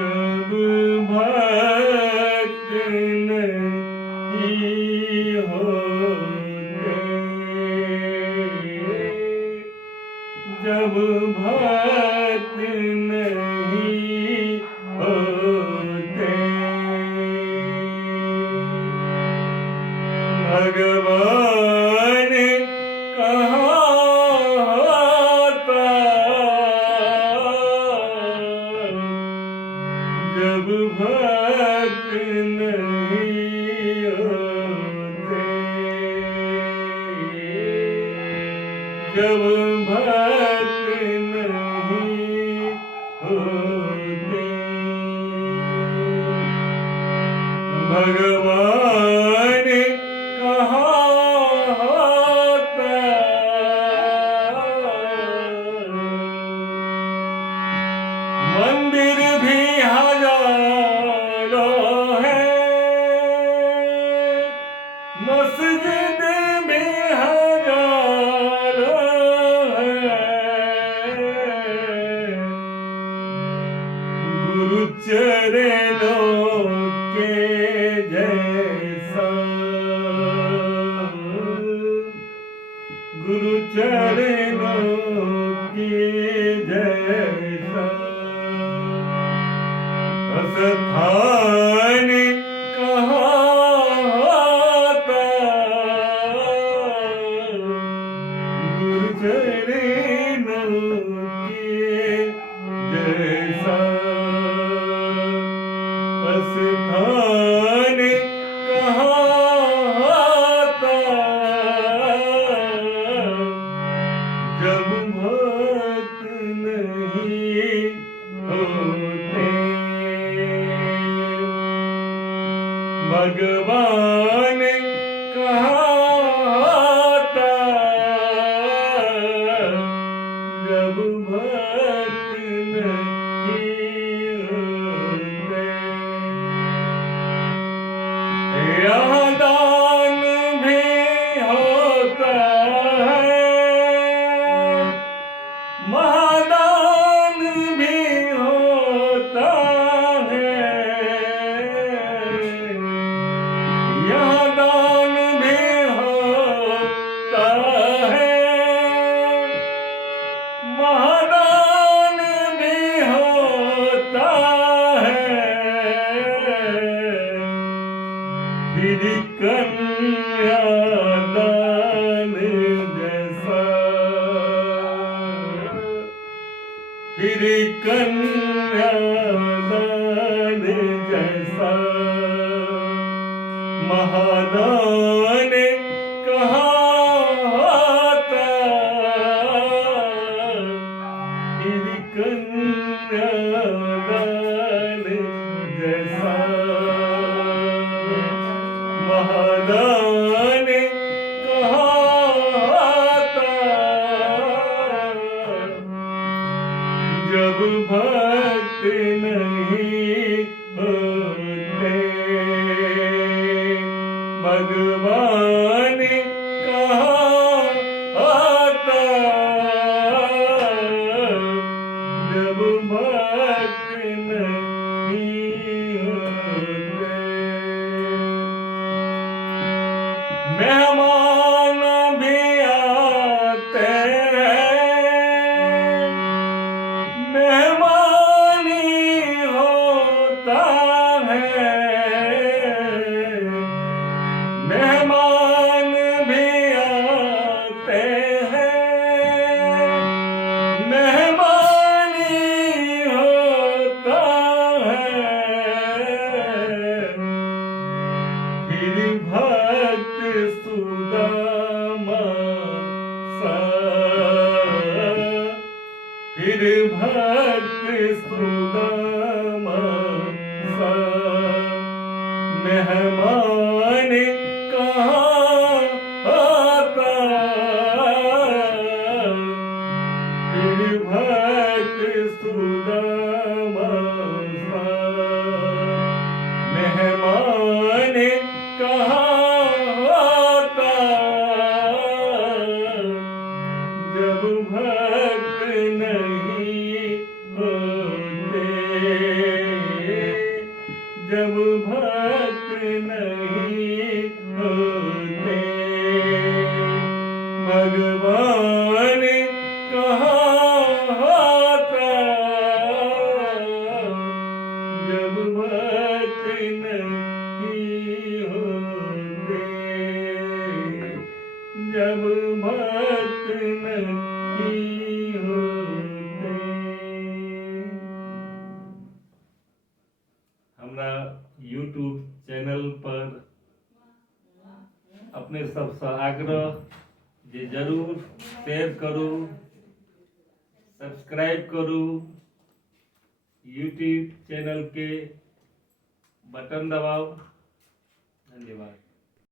जब भक्त नहीं होते, जब भक्त नहीं होते, भगवान कहाँ होता, जब भक्त नहीं होते, जब भक्त नहीं होते, भगवान कहाँ होता, मंदिर भी हजारों है, मस्जिद भी हजारों है, गुरु चरणों के जैसा, गुरु चरणों के जैसा स्थान कहाँ होता, गुरु चरणों के जैसा स्थान कहाँ होता, जब भक्त नहीं होते, भगवान कहाँ होता, जब भक्त नहीं होते, यहाँ दान भी होता है, महादान भी होता है, यहाँ दान भी होता है, महादान भी होता है, फिर कन्यादान जैसा, फिर कन्यादान जैसा महादान कहाँ होता, फिर कन्यादान जैसा महादान कहाँ होता, जब भक्त नहीं होते, भगवान कहाँ होता, जब भक्त नहीं होते, मेहमान भी आते हैं, मेहमानी होता है, मेहमान भी आते हैं, मेहमानी होता है, फिर भक्त सुदामा सा, फिर भक्त सुदामा सा मेहमान कहाँ होता, फिर भक्त सुदामा सा मेहमान कहाँ होता, जब भक्त नहीं हो भक्त नहीं होते। हमरा यूट्यूब चैनल पर अपने सबसे आग्रह जे जरूर शेयर करू, सब्सक्राइब करू, यूट्यूब चैनल के बटन दबाओ। धन्यवाद।